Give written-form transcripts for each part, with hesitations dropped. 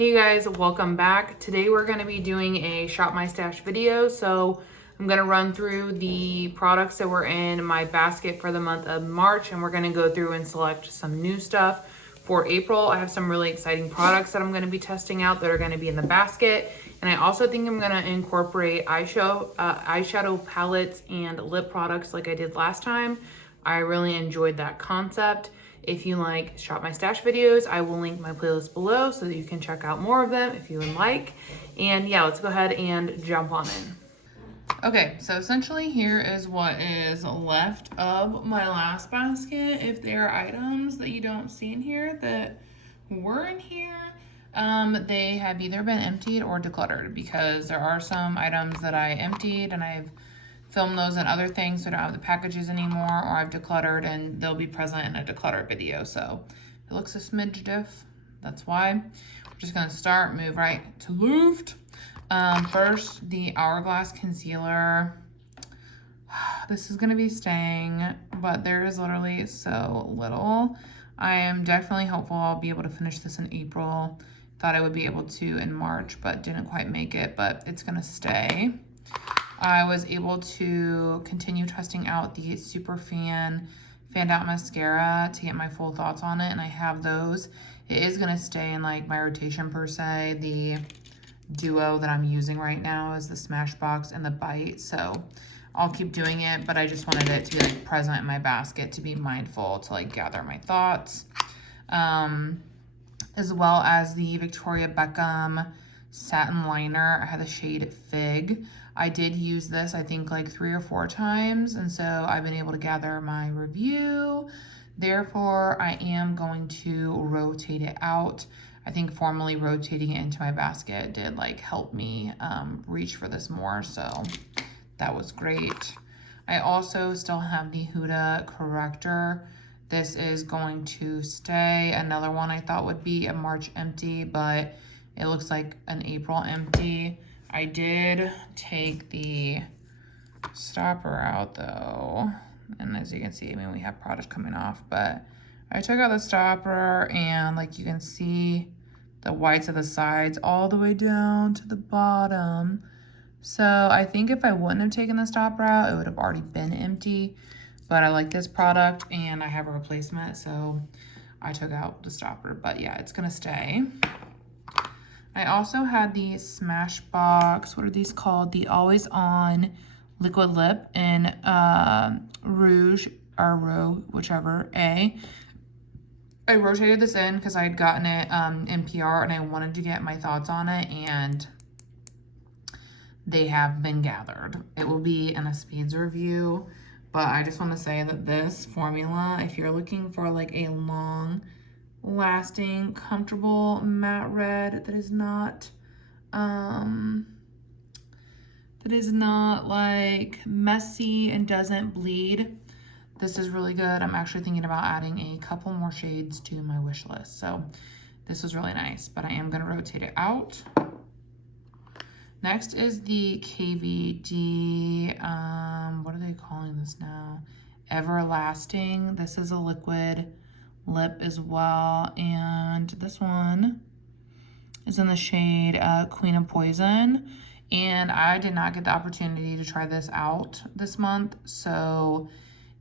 Hey guys, welcome back. Today we're going to be doing a Shop My Stash video. So I'm going to run through the products that were in my basket for the month of March, and we're going to go through and select some new stuff for April. I have some really exciting products that I'm going to be testing out that are going to be in the basket. And I also think I'm going to incorporate eyeshadow palettes and lip products like I did last time. I really enjoyed that concept. If you like Shop My Stash videos, I will link my playlist below so that you can check out more of them if you would like. And yeah, let's go ahead and jump on in. Okay, so essentially here is what is left of my last basket. If there are items that you don't see in here that were in here, they have either been emptied or decluttered, because there are some items that I emptied and I've filmed those and other things, so I don't have the packages anymore, or I've decluttered and they'll be present in a declutter video. So if it looks a smidge diff, that's why. We're just gonna move right to Louved. First, the Hourglass Concealer. This is gonna be staying, but there is literally so little. I am definitely hopeful I'll be able to finish this in April. Thought I would be able to in March, but didn't quite make it, but it's gonna stay. I was able to continue testing out the Super Fanned Out Mascara to get my full thoughts on it, and I have those. It is going to stay in like my rotation per se. The duo that I'm using right now is the Smashbox and the Bite, so I'll keep doing it, but I just wanted it to be like present in my basket to be mindful to like gather my thoughts. As well as the Victoria Beckham Satin Liner. I had the shade Fig. I did use this, I think, like 3 or 4 times, and so I've been able to gather my review. Therefore, I am going to rotate it out. I think formally rotating it into my basket did like help me reach for this more, so that was great. I also still have the Huda Corrector. This is going to stay. Another one I thought would be a March empty, but it looks like an April empty. I did take the stopper out though, and as you can see, I mean, we have product coming off, but I took out the stopper, and like you can see the whites of the sides all the way down to the bottom. So I think if I wouldn't have taken the stopper out, it would have already been empty, but I like this product and I have a replacement, so I took out the stopper. But yeah, it's gonna stay. I also had the Smashbox, what are these called? The Always On Liquid Lip in Rouge or Roux, whichever, A. I rotated this in because I had gotten it in PR and I wanted to get my thoughts on it, and they have been gathered. It will be in a speeds review, but I just want to say that this formula, if you're looking for like a long lasting comfortable matte red that is not like messy and doesn't bleed, this is really good. I'm actually thinking about adding a couple more shades to my wish list, so this was really nice, but I am going to rotate it out. Next is the KVD, what are they calling this now? Everlasting. This is a liquid lip as well, and this one is in the shade Queen of Poison, and I did not get the opportunity to try this out this month, so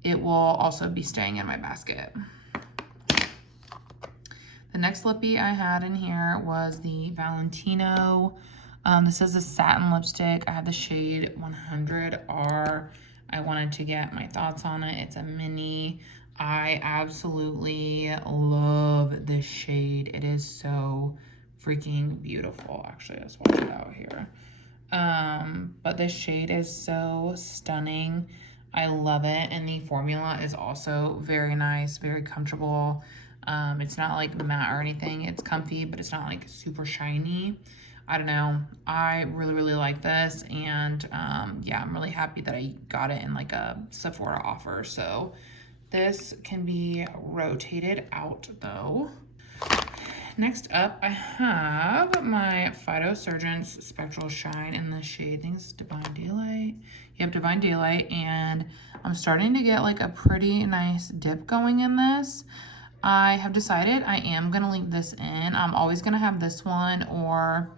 it will also be staying in my basket. The next lippy I had in here was the Valentino. This is a satin lipstick. I had the shade 100R. I wanted to get my thoughts on it. It's a mini. I absolutely love this shade. It is so freaking beautiful. Actually, let's watch it out here. But this shade is so stunning. I love it. And the formula is also very nice, very comfortable. It's not like matte or anything. It's comfy, but it's not like super shiny. I don't know. I really, really like this. And yeah, I'm really happy that I got it in like a Sephora offer. So this can be rotated out though. Next up, I have my Phytosurgence Spectral Shine in the shade, I think it's Divine Daylight. Yep, Divine Daylight, and I'm starting to get like a pretty nice dip going in this. I have decided I am going to leave this in. I'm always going to have this one or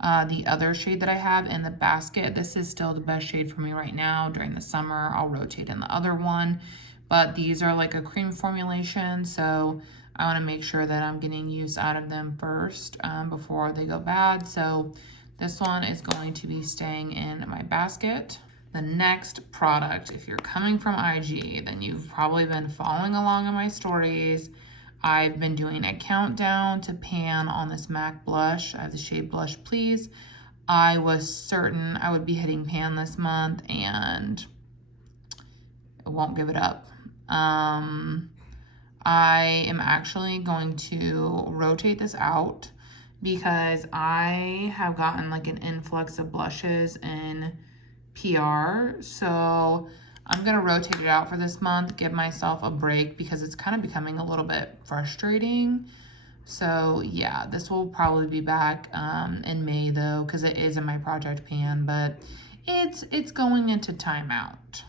the other shade that I have in the basket. This is still the best shade for me right now. During the summer, I'll rotate in the other one. But these are like a cream formulation, so I want to make sure that I'm getting use out of them first before they go bad. So this one is going to be staying in my basket. The next product, if you're coming from IG, then you've probably been following along on my stories. I've been doing a countdown to pan on this MAC blush. I have the shade Blush Please. I was certain I would be hitting pan this month and I won't give it up. I am actually going to rotate this out because I have gotten like an influx of blushes in PR. So I'm going to rotate it out for this month, give myself a break because it's kind of becoming a little bit frustrating. So yeah, this will probably be back in May though, because it is in my project pan, but it's going into timeout.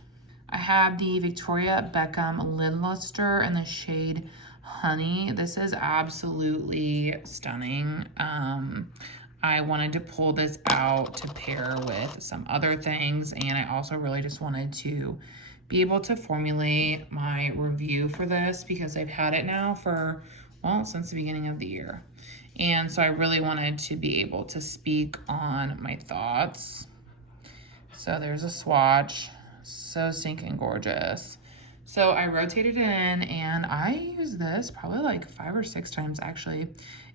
I have the Victoria Beckham Lid Luster in the shade Honey. This is absolutely stunning. I wanted to pull this out to pair with some other things, and I also really just wanted to be able to formulate my review for this because I've had it now for, well, since the beginning of the year. And so I really wanted to be able to speak on my thoughts. So there's a swatch. So stinking gorgeous. So I rotated it in and I used this probably like 5 or 6 times actually.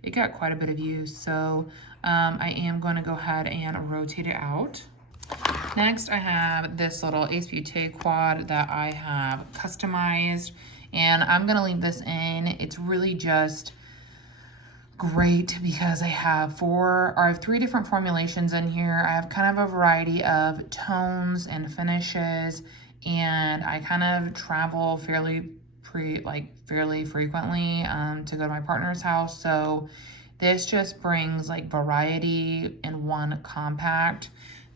It got quite a bit of use. So I am going to go ahead and rotate it out. Next I have this little Ace Beauté quad that I have customized and I'm going to leave this in. It's really just great because I have 3 different formulations in here. I have kind of a variety of tones and finishes, and I kind of travel fairly frequently to go to my partner's house. So this just brings like variety in one compact.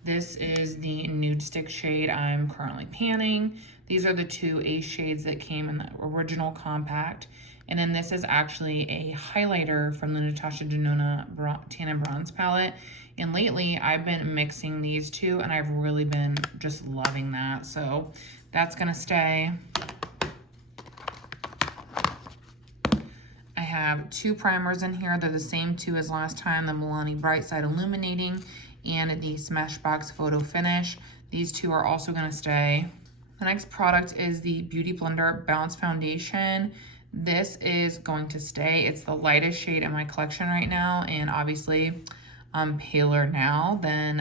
This is the nude stick shade I'm currently panning. These are the 2 Ace shades that came in the original compact. And then this is actually a highlighter from the Natasha Denona Tan and Bronze palette. And lately I've been mixing these 2 and I've really been just loving that. So that's gonna stay. I have 2 primers in here. They're the same 2 as last time, the Milani Bright Side Illuminating and the Smashbox Photo Finish. These 2 are also gonna stay. The next product is the Beauty Blender Bounce Foundation. This is going to stay. It's the lightest shade in my collection right now, and obviously I'm paler now than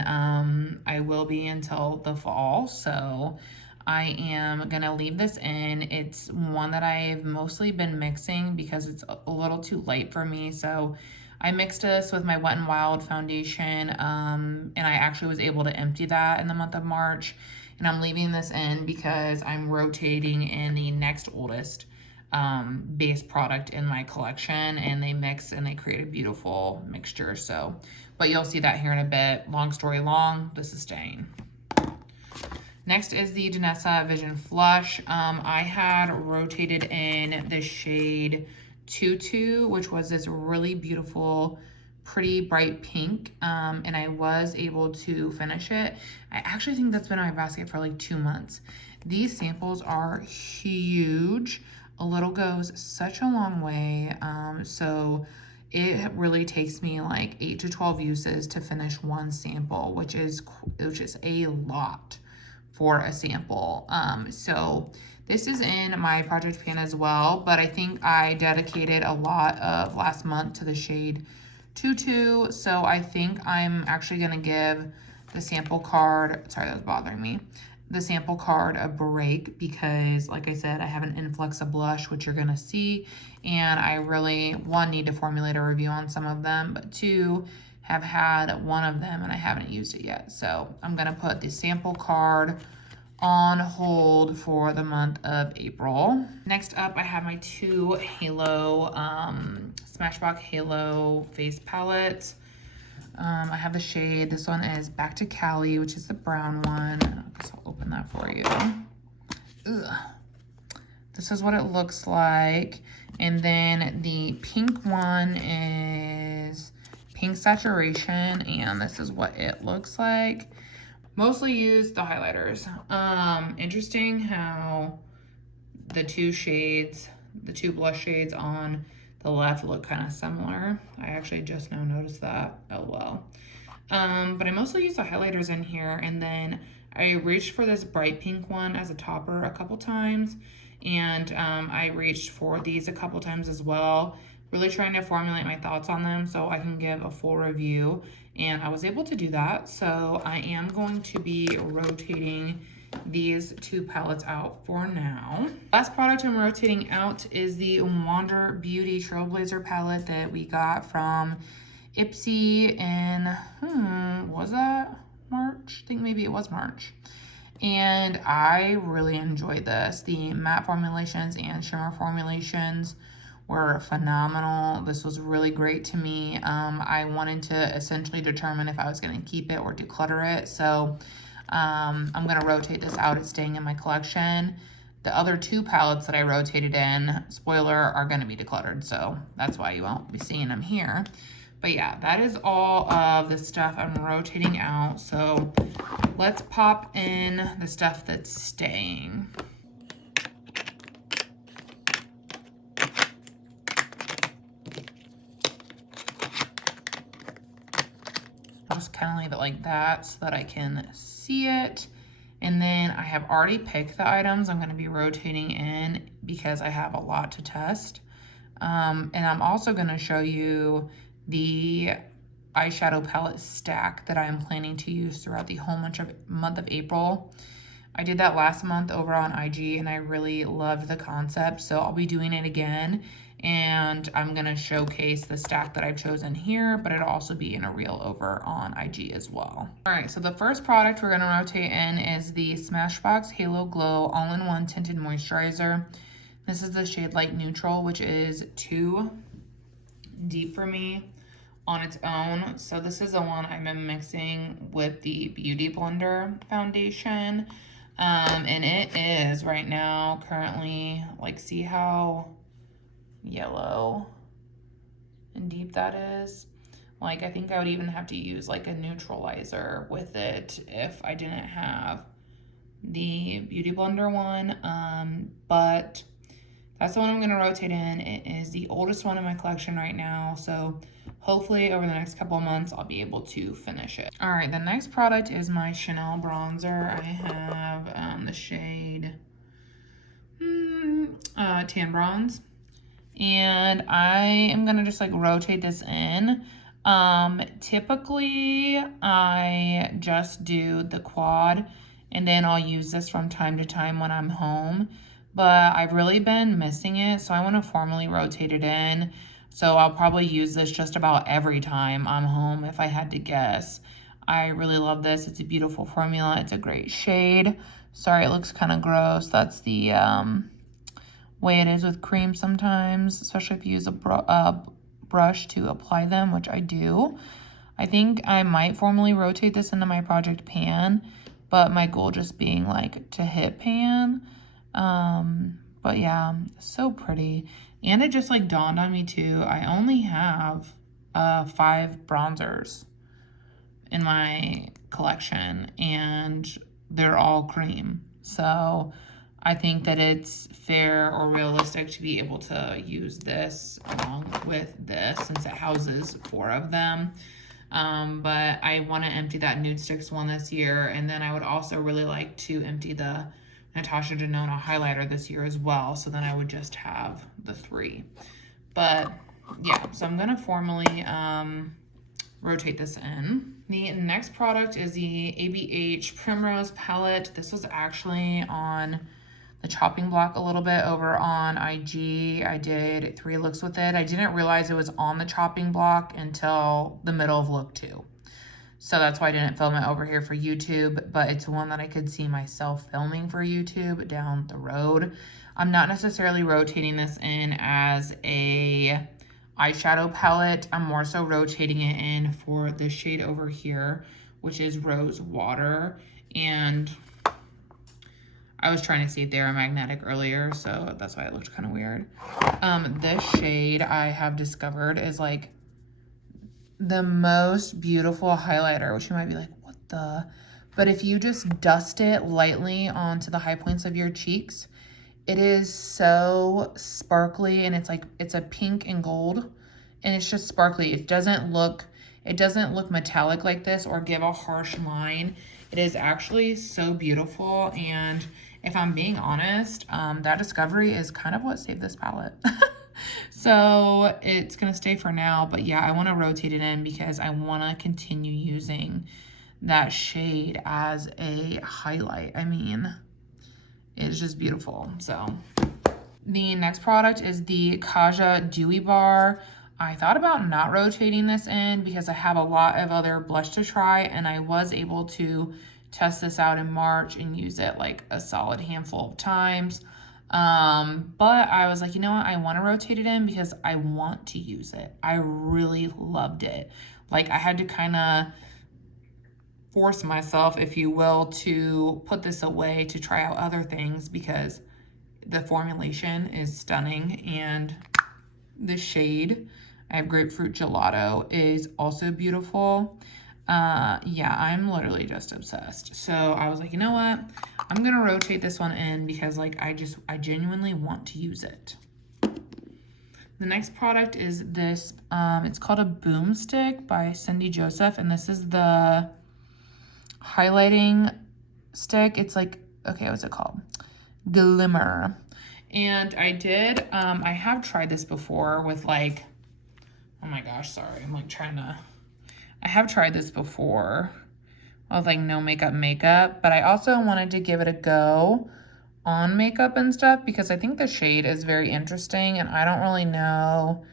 I will be until the fall, so I am gonna leave this in. It's one that I've mostly been mixing because it's a little too light for me, so I mixed this with my Wet n Wild foundation, and I actually was able to empty that in the month of March, and I'm leaving this in because I'm rotating in the next oldest base product in my collection, and they mix and they create a beautiful mixture. So, but you'll see that here in a bit. Long story long, this is staying. Next is the Danessa Vision Flush. I had rotated in the shade Tutu, which was this really beautiful, pretty bright pink, and I was able to finish it. I actually think that's been in my basket for like 2 months. These samples are huge. A little goes such a long way, so it really takes me like 8 to 12 uses to finish one sample, which is a lot for a sample. So this is in my project pan as well, but I think I dedicated a lot of last month to the shade Tutu, so I think I'm actually gonna give the sample card, sorry that was bothering me, the sample card a break because, like I said, I have an influx of blush, which you're gonna see, and I really, 1, need to formulate a review on some of them, but 2, have had one of them and I haven't used it yet. So I'm gonna put the sample card on hold for the month of April. Next up, I have my 2 Halo, Smashbox Halo face palettes. I have the shade, this one is Back to Cali, which is the brown one. I guess I'll open that for you. Ugh. This is what it looks like. And then the pink one is Pink Saturation, and this is what it looks like. Mostly use the highlighters. Interesting how the two blush shades on the left look kind of similar. I actually just now noticed that. Oh well. But I mostly use the highlighters in here, and then I reached for this bright pink one as a topper a couple times, and I reached for these a couple times as well, really trying to formulate my thoughts on them so I can give a full review, and I was able to do that. So I am going to be rotating these two palettes out for now. Last product I'm rotating out is the Wander Beauty Trailblazer palette that we got from Ipsy in, was that March? I think maybe it was March. And I really enjoyed this. The matte formulations and shimmer formulations were phenomenal. This was really great to me. I wanted to essentially determine if I was going to keep it or declutter it. So I'm going to rotate this out. It's staying in my collection. The other two palettes that I rotated in, spoiler, are going to be decluttered. So that's why you won't be seeing them here. But yeah, that is all of the stuff I'm rotating out. So let's pop in the stuff that's staying. I'll just kind of leave it like that so that I can see it. And then I have already picked the items I'm going to be rotating in because I have a lot to test. And I'm also going to show you the eyeshadow palette stack that I am planning to use throughout the whole month of April. I did that last month over on IG and I really loved the concept, so I'll be doing it again, and I'm gonna showcase the stack that I've chosen here, but it'll also be in a reel over on IG as well. All right, so the first product we're gonna rotate in is the Smashbox Halo Glow All-in-One Tinted Moisturizer. This is the shade Light Neutral, which is too deep for me on its own. So this is the one I've been mixing with the Beauty Blender foundation. And it is right now currently, like, see how yellow and deep that is? Like, I think I would even have to use like a neutralizer with it if I didn't have the Beauty Blender one. But that's the one I'm going to rotate in. It is the oldest one in my collection right now, so hopefully over the next couple of months I'll be able to finish it. All right, the next product is my Chanel bronzer. I have the shade Tan Bronze, and I am going to just like rotate this in. Typically I just do the quad, and then I'll use this from time to time when I'm home. But I've really been missing it, so I want to formally rotate it in. So I'll probably use this just about every time I'm home if I had to guess. I really love this. It's a beautiful formula. It's a great shade. Sorry, it looks kind of gross. That's the way it is with cream sometimes, especially if you use a brush to apply them, which I do. I think I might formally rotate this into my project pan, but my goal just being like to hit pan. But yeah, so pretty. And it just like dawned on me too, I only have 5 bronzers in my collection, and they're all cream. So I think that it's fair or realistic to be able to use this along with this since it houses 4 of them. But I want to empty that Nude Sticks one this year, and then I would also really like to empty the Natasha Denona highlighter this year as well, so then I would just have the 3. But yeah, so I'm gonna formally rotate this in. The next product is the ABH Primrose palette. This was actually on the chopping block a little bit over on IG. I did 3 looks with it. I didn't realize it was on the chopping block until the middle of look 2. So that's why I didn't film it over here for YouTube, but it's one that I could see myself filming for YouTube down the road. I'm not necessarily rotating this in as a eyeshadow palette. I'm more so rotating it in for this shade over here, which is Rose Water. And I was trying to see if they were magnetic earlier, so that's why it looked kind of weird. This shade I have discovered is like the most beautiful highlighter, which you might be like, what the? But if you just dust it lightly onto the high points of your cheeks, it is so sparkly, and it's like, it's a pink and gold, and it's just sparkly. It doesn't look metallic like this or give a harsh line. It is actually so beautiful, and if I'm being honest, that discovery is kind of what saved this palette. So it's gonna stay for now, but yeah, I wanna rotate it in because I wanna continue using that shade as a highlight. I mean, it's just beautiful. So the next product is the Kaja Dewy Bar. I thought about not rotating this in because I have a lot of other blush to try, and I was able to test this out in March and use it like a solid handful of times. But I was like, you know what? I want to rotate it in because I want to use it. I really loved it. Like, I had to kind of force myself, if you will, to put this away to try out other things because the formulation is stunning, and the shade, I have Grapefruit Gelato, is also beautiful. Yeah, I'm literally just obsessed. So I was like, you know what? I'm gonna rotate this one in because like I genuinely want to use it. The next product is this, it's called a Boomstick by Cindy Joseph, and this is the highlighting stick. It's like, okay, what's it called? Glimmer. And I have tried this before with like, oh my gosh, sorry. I'm like I have tried this before with like no makeup, but I also wanted to give it a go on makeup and stuff because I think the shade is very interesting, and I don't really know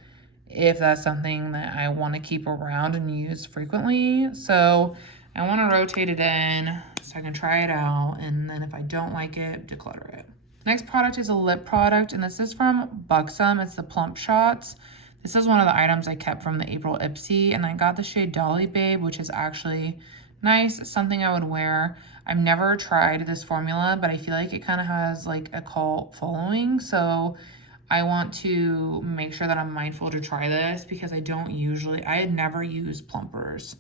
if that's something that I want to keep around and use frequently. So I want to rotate it in so I can try it out, and then if I don't like it, declutter it. Next product is a lip product, and this is from Buxom. It's the Plump Shots. This is one of the items I kept from the April Ipsy, and I got the shade Dolly Babe, which is actually nice, something I would wear. I've never tried this formula, but I feel like it kind of has like a cult following, so I want to make sure that I'm mindful to try this because I had never used plumpers.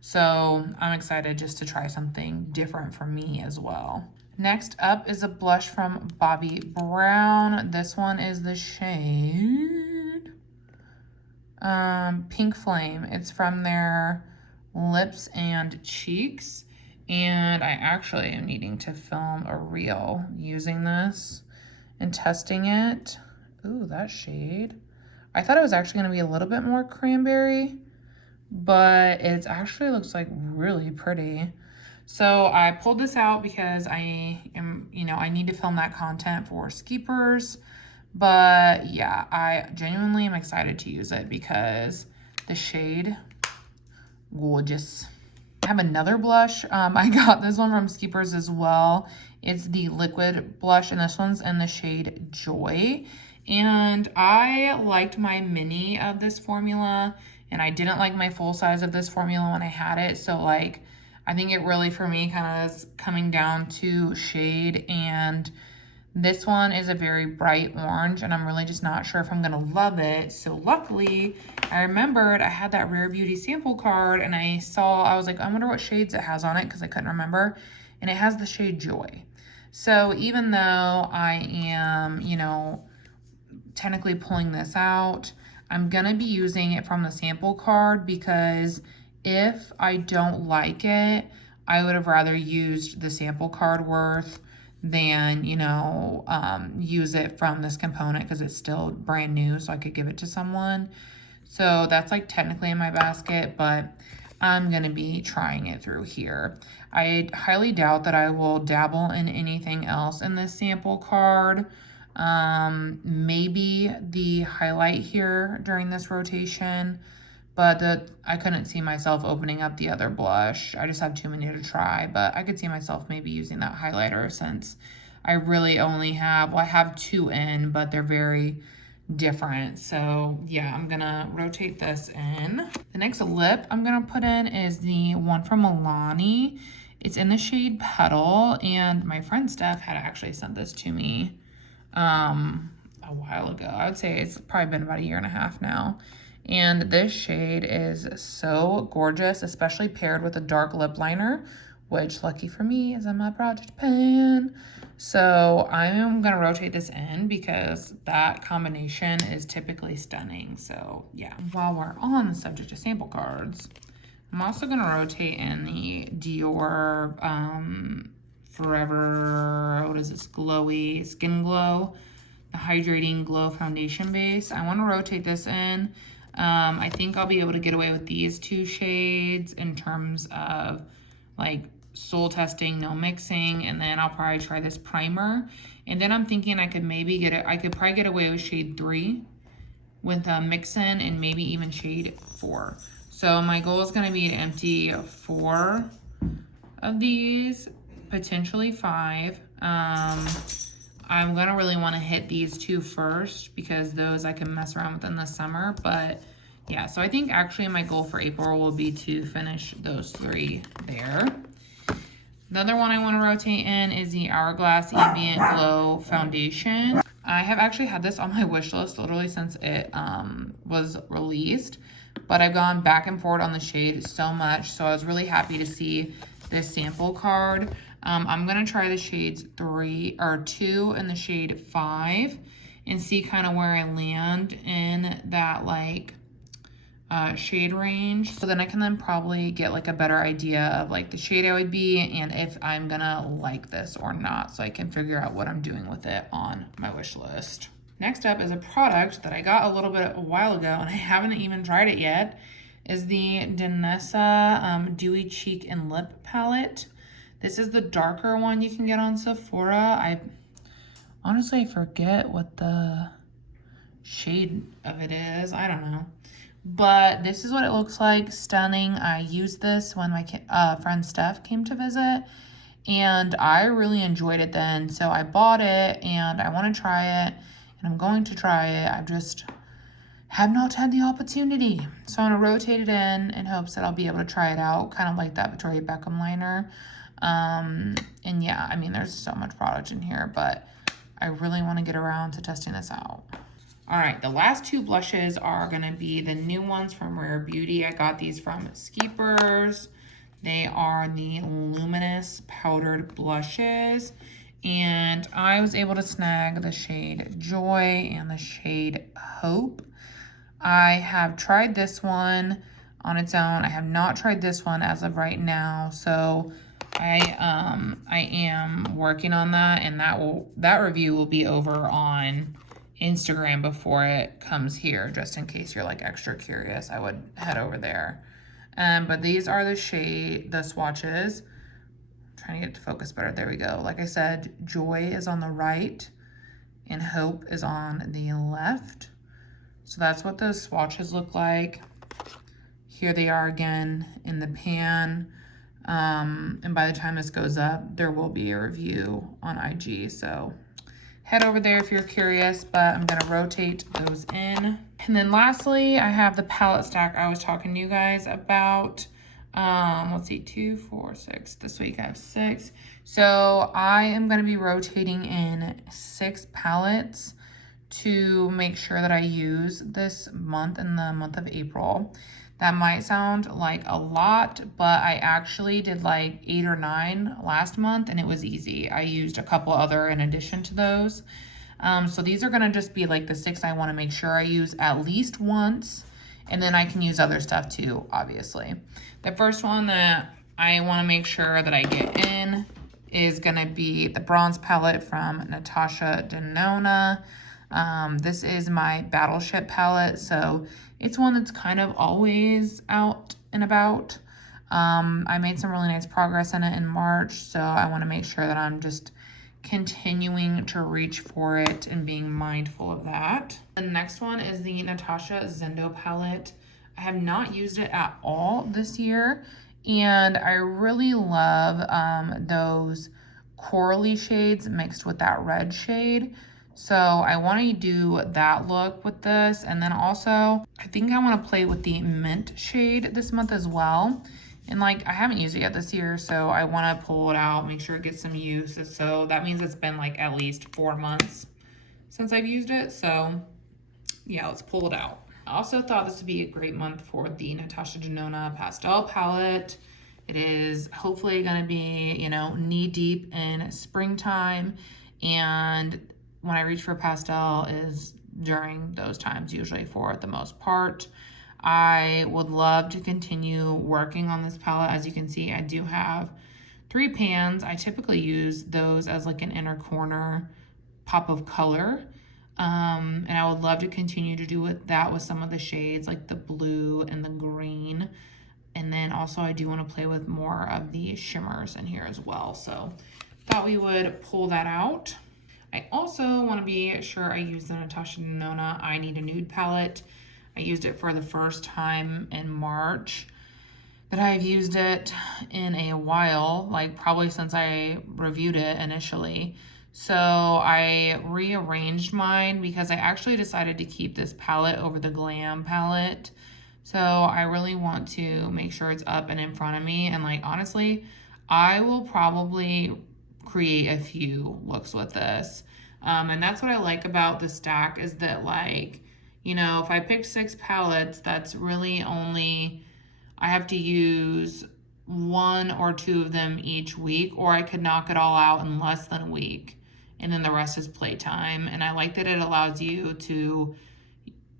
So I'm excited just to try something different for me as well. Next up is a blush from Bobbi Brown. This one is the shade Pink Flame. It's from their lips and cheeks. And I actually am needing to film a reel using this and testing it. Ooh, that shade. I thought it was actually going to be a little bit more cranberry, but it actually looks like really pretty. So I pulled this out because I need to film that content for Skeepers. But yeah, I genuinely am excited to use it because the shade, gorgeous. I have another blush. I got this one from Skeepers as well. It's the liquid blush, and this one's in the shade Joy. And I liked my mini of this formula, and I didn't like my full size of this formula when I had it. So like, I think it really, for me, kind of is coming down to shade, and this one is a very bright orange, and I'm really just not sure if I'm gonna love it. So luckily, I remembered I had that Rare Beauty sample card, and I was like, I wonder what shades it has on it, because I couldn't remember, and it has the shade Joy. So even though I am, technically pulling this out, I'm gonna be using it from the sample card because if I don't like it, I would have rather used the sample card worth than, use it from this component because it's still brand new, so I could give it to someone. So that's like technically in my basket, but I'm going to be trying it through here. I highly doubt that I will dabble in anything else in this sample card. Maybe the highlight here during this rotation, but I couldn't see myself opening up the other blush. I just have too many to try, but I could see myself maybe using that highlighter since I really only have, I have two in, but they're very different. So yeah, I'm gonna rotate this in. The next lip I'm gonna put in is the one from Milani. It's in the shade Petal, and my friend Steph had actually sent this to me a while ago. I would say it's probably been about 1.5 years now. And this shade is so gorgeous, especially paired with a dark lip liner, which lucky for me is in my project pan. So I'm gonna rotate this in because that combination is typically stunning. So yeah, while we're on the subject of sample cards, I'm also gonna rotate in the Dior Forever, what is this, Glowy Skin Glow, the Hydrating Glow Foundation Base. I wanna rotate this in. I think I'll be able to get away with these 2 shades in terms of like soul testing, no mixing, and then I'll probably try this primer. And then I'm thinking I could maybe I could probably get away with shade 3 with mix-in, and maybe even shade 4. So my goal is gonna be to empty 4 of these, potentially 5. I'm gonna really wanna hit these 2 first because those I can mess around with in the summer. But yeah, so I think actually my goal for April will be to finish those 3 there. Another one I wanna rotate in is the Hourglass Ambient Glow Foundation. I have actually had this on my wish list literally since it was released, but I've gone back and forth on the shade so much, so I was really happy to see this sample card. I'm gonna try the shades 2 in the shade 5 and see kind of where I land in that like shade range. So then I can then probably get like a better idea of like the shade I would be and if I'm gonna like this or not, so I can figure out what I'm doing with it on my wish list. Next up is a product that I got a little bit a while ago and I haven't even tried it yet, is the Danessa Dewy Cheek and Lip Palette. This is the darker one you can get on Sephora. I honestly forget what the shade of it is. I don't know. But this is what it looks like. Stunning. I used this when my friend Steph came to visit, and I really enjoyed it then. So I bought it, and I want to try it, and I'm going to try it. I just have not had the opportunity. So I'm going to rotate it in hopes that I'll be able to try it out, kind of like that Victoria Beckham liner. And yeah, I mean, there's so much product in here, but I really want to get around to testing this out. All right, the last 2 blushes are gonna be the new ones from Rare Beauty. I got these from Skeepers. They are the Luminous Powdered Blushes. And I was able to snag the shade Joy and the shade Hope. I have tried this one on its own. I have not tried this one as of right now. So I am working on that, and that review will be over on Instagram before it comes here, just in case you're like extra curious. I would head over there. But these are the swatches. I'm trying to get it to focus better. There we go. Like I said, Joy is on the right and Hope is on the left. So that's what those swatches look like. Here they are again in the pan. And by the time this goes up, there will be a review on IG. So head over there if you're curious, but I'm gonna rotate those in. And then lastly, I have the palette stack I was talking to you guys about. Let's see, 2, 4, 6. This week I have 6. So I am gonna be rotating in 6 palettes to make sure that I use this month, in the month of April. That might sound like a lot, but I actually did like 8 or 9 last month and it was easy. I used a couple other in addition to those. So these are gonna just be like the 6 I wanna make sure I use at least once, and then I can use other stuff too, obviously. The first one that I wanna make sure that I get in is gonna be the bronze palette from Natasha Denona. This is my Battleship palette, so it's one that's kind of always out and about. I made some really nice progress in it in March, so I want to make sure that I'm just continuing to reach for it and being mindful of that. The next one is the Natasha Zendo palette. I have not used it at all this year, and I really love those corally shades mixed with that red shade. So I want to do that look with this, and then also I think I want to play with the mint shade this month as well. And like, I haven't used it yet this year, so I want to pull it out, make sure it gets some use. So that means it's been like at least 4 months since I've used it. So yeah, let's pull it out. I also thought this would be a great month for the Natasha Denona pastel palette. It is hopefully going to be, you know, knee deep in springtime. And when I reach for pastel is during those times, usually for the most part. I would love to continue working on this palette. As you can see, I do have 3 pans. I typically use those as like an inner corner pop of color. And I would love to continue to do that with some of the shades like the blue and the green. And then also I do want to play with more of the shimmers in here as well. So thought we would pull that out. I also want to be sure I use the Natasha Denona I Need a Nude palette. I used it for the first time in March, but I've used it in a while, like probably since I reviewed it initially. So I rearranged mine because I actually decided to keep this palette over the Glam palette. So I really want to make sure it's up and in front of me. And like, honestly, I will probably create a few looks with this. And that's what I like about the stack is that, like, you know, if I picked 6 palettes, that's really only, I have to use 1 or 2 of them each week, or I could knock it all out in less than a week. And then the rest is playtime. And I like that it allows you to,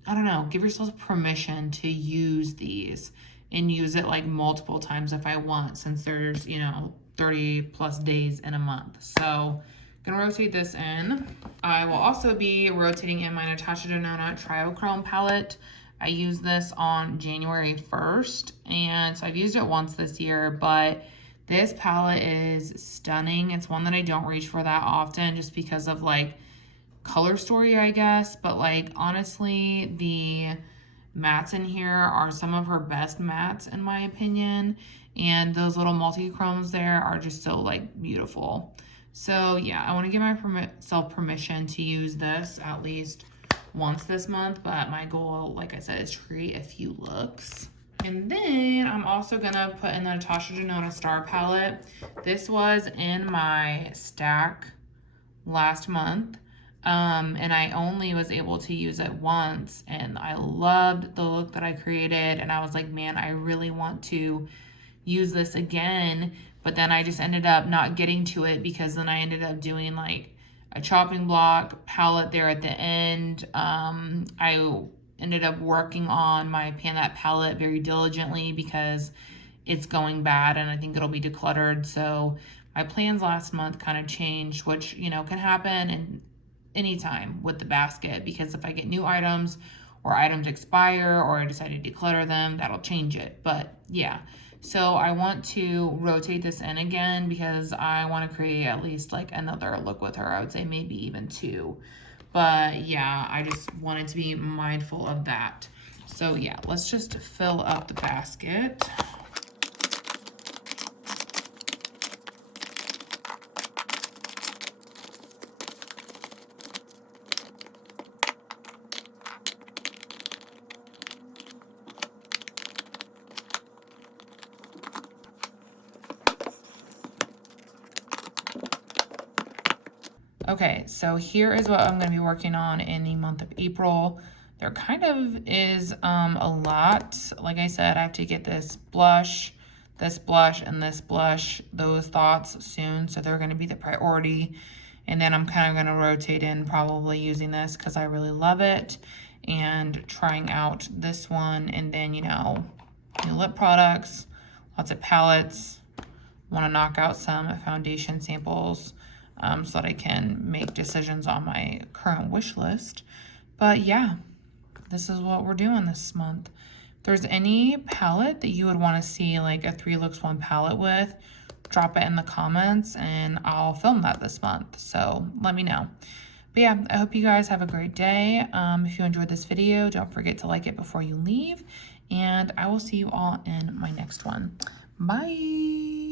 I don't know, give yourself permission to use these and use it like multiple times if I want, since there's, you know, 30 plus days in a month. So gonna rotate this in. I will also be rotating in my Natasha Denona Triochrome palette. I used this on January 1st, and so I've used it once this year, but this palette is stunning. It's one that I don't reach for that often just because of like color story, I guess, but like honestly, the mattes in here are some of her best mattes in my opinion, and those little multi-chromes there are just so like beautiful. So yeah, I want to give myself permission to use this at least once this month, but my goal, like I said, is to create a few looks. And then I'm also gonna put in the Natasha Denona Star palette. This was in my stack last month, and I only was able to use it once, and I loved the look that I created, and I was like, man, I really want to use this again. But then I just ended up not getting to it because then I ended up doing like a chopping block palette there at the end. I ended up working on my Pan That palette very diligently because it's going bad and I think it'll be decluttered. So my plans last month kind of changed, which, you know, can happen in any time with the basket, because if I get new items or items expire or I decide to declutter them, that'll change it. But yeah. So I want to rotate this in again because I want to create at least like another look with her. I would say maybe even 2. But yeah, I just wanted to be mindful of that. So yeah, let's just fill up the basket. Okay, so here is what I'm going to be working on in the month of April. There kind of is a lot. Like I said, I have to get this blush, and this blush, those thoughts soon. So they're going to be the priority. And then I'm kind of going to rotate in probably using this because I really love it. And trying out this one. And then, you know, new lip products, lots of palettes. Want to knock out some foundation samples. So that I can make decisions on my current wish list. But yeah, this is what we're doing this month. If there's any palette that you would want to see like a 3 looks 1 palette with, drop it in the comments and I'll film that this month. So let me know. But yeah, I hope you guys have a great day. If you enjoyed this video, don't forget to like it before you leave. And I will see you all in my next one. Bye.